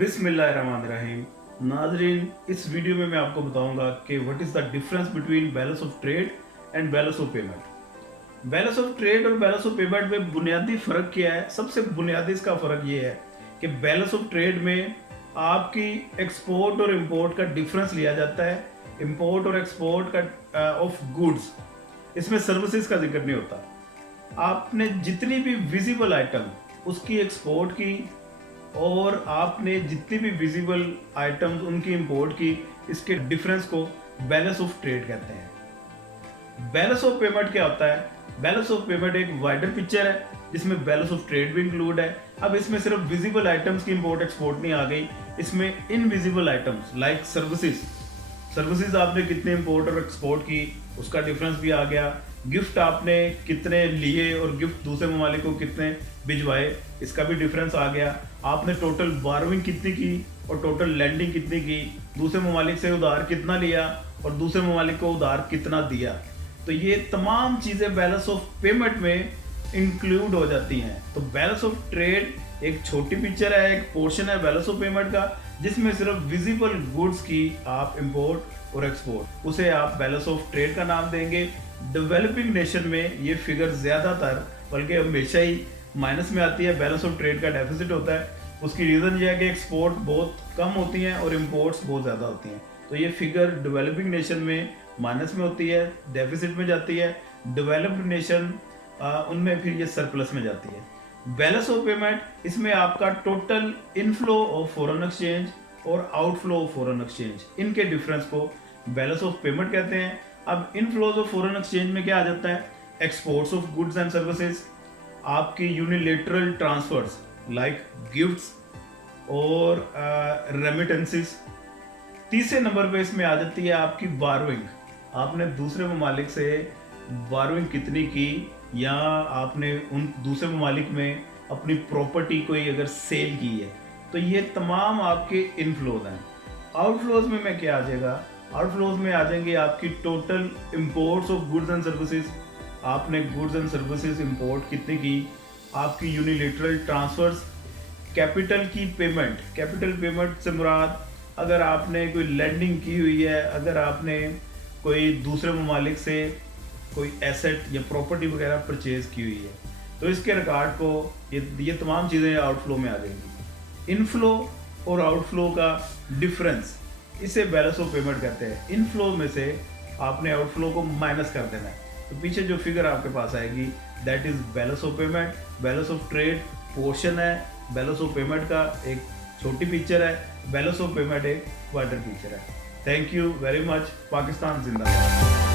बिस्मिल्लाहिर्रहमानिर्रहीम। नाजरीन, इस वीडियो में मैं आपको बताऊंगा कि what is the difference between balance of trade and balance of payment. Balance of trade और बैलेंस ऑफ पेमेंट में बुनियादी फ़र्क क्या है? सबसे बुनियादी इसका फ़र्क ये है कि बैलेंस ऑफ ट्रेड में आपकी एक्सपोर्ट और इंपोर्ट का डिफरेंस लिया जाता है, इंपोर्ट और एक्सपोर्ट का ऑफ गुड्स। इसमें सर्विसेज का जिक्र नहीं होता। आपने जितनी भी विजिबल आइटम उसकी एक्सपोर्ट की और आपने जितनी भी विजिबल आइटम्स उनकी इंपोर्ट की, इसके डिफरेंस को बैलेंस ऑफ ट्रेड कहते हैं। बैलेंस ऑफ पेमेंट क्या होता है? बैलेंस ऑफ पेमेंट एक वाइडर पिक्चर है जिसमें बैलेंस ऑफ ट्रेड भी इंक्लूड है। अब इसमें सिर्फ विजिबल आइटम्स की इंपोर्ट एक्सपोर्ट नहीं आ गई, इसमें इनविजिबल आइटम्स लाइक सर्विसेज आपने कितने इंपोर्ट और एक्सपोर्ट की उसका डिफरेंस भी आ गया। गिफ्ट आपने कितने लिए और गिफ्ट दूसरे ममालिक को कितने भिजवाए, इसका भी डिफरेंस आ गया। आपने टोटल बारोइंग कितनी की और टोटल लैंडिंग कितनी की, दूसरे ममालिक से उधार कितना लिया और दूसरे ममालिक को उधार कितना दिया। तो ये तमाम चीज़ें बैलेंस ऑफ पेमेंट में इंक्लूड हो जाती हैं। तो बैलेंस ऑफ ट्रेड एक छोटी पिक्चर है, एक पोर्शन है बैलेंस ऑफ पेमेंट का, जिसमें सिर्फ विजिबल गुड्स की आप इंपोर्ट और एक्सपोर्ट, उसे आप बैलेंस ऑफ ट्रेड का नाम देंगे। डेवलपिंग नेशन में ये फिगर ज़्यादातर बल्कि हमेशा ही माइनस में आती है, बैलेंस ऑफ ट्रेड का डेफिसिट होता है। उसकी रीज़न ये है कि एक्सपोर्ट बहुत कम होती हैं और इम्पोर्ट्स बहुत ज़्यादा होती हैं। तो ये फिगर डेवलपिंग नेशन में माइनस में होती है, डेफिसिट में जाती है। डेवलप्ड नेशन उनमें फिर ये सरप्लस में जाती है। बैलेंस ऑफ पेमेंट, इसमें आपका total inflow of foreign exchange और आउटफ्लो ऑफ फॉरेन एक्सचेंज, इनके डिफरेंस को बैलेंस ऑफ पेमेंट कहते हैं। अब इनफ्लोज ऑफ फॉरेन एक्सचेंज में क्या आ जाता है? Exports of goods and services, आपकी यूनिलेटरल ट्रांसफर्स लाइक गिफ्ट्स और रेमिटेंसेस। तीसरे नंबर पे इसमें आ जाती है आपकी बारोइंग। आपने दूसरे ममालिक से बारोइंग कितनी की, या आपने उन दूसरे ममालिक में अपनी प्रॉपर्टी कोई अगर सेल की है, तो ये तमाम आपके इनफ्लोज हैं। आउटफ्लोज में क्या आ जाएगा? आउटफ्लोज में आ जाएंगे आपकी total imports of goods and services. आपने गुड्स एंड सर्विसेज इंपोर्ट कितनी की, आपकी यूनिलेटरल ट्रांसफर्स, कैपिटल की पेमेंट। कैपिटल पेमेंट से मुराद अगर आपने कोई लैंडिंग की हुई है, अगर आपने कोई दूसरे ममालिक से कोई एसेट या प्रॉपर्टी वगैरह परचेज की हुई है, तो इसके रिकॉर्ड को ये तमाम चीज़ें आउटफ्लो में आ जाएंगी। इनफ्लो और आउटफ्लो का डिफरेंस, इसे बैलेंस ऑफ पेमेंट कहते हैं। इनफ्लो में से आपने आउटफ्लो को माइनस कर देना है, तो पीछे जो फिगर आपके पास आएगी that is balance of payment. Balance of trade portion है, बैलेंस ऑफ पेमेंट का एक छोटी पिक्चर है, बैलेंस ऑफ पेमेंट एक वाइडर पिक्चर है। Thank you very much. Pakistan जिंदाबाद।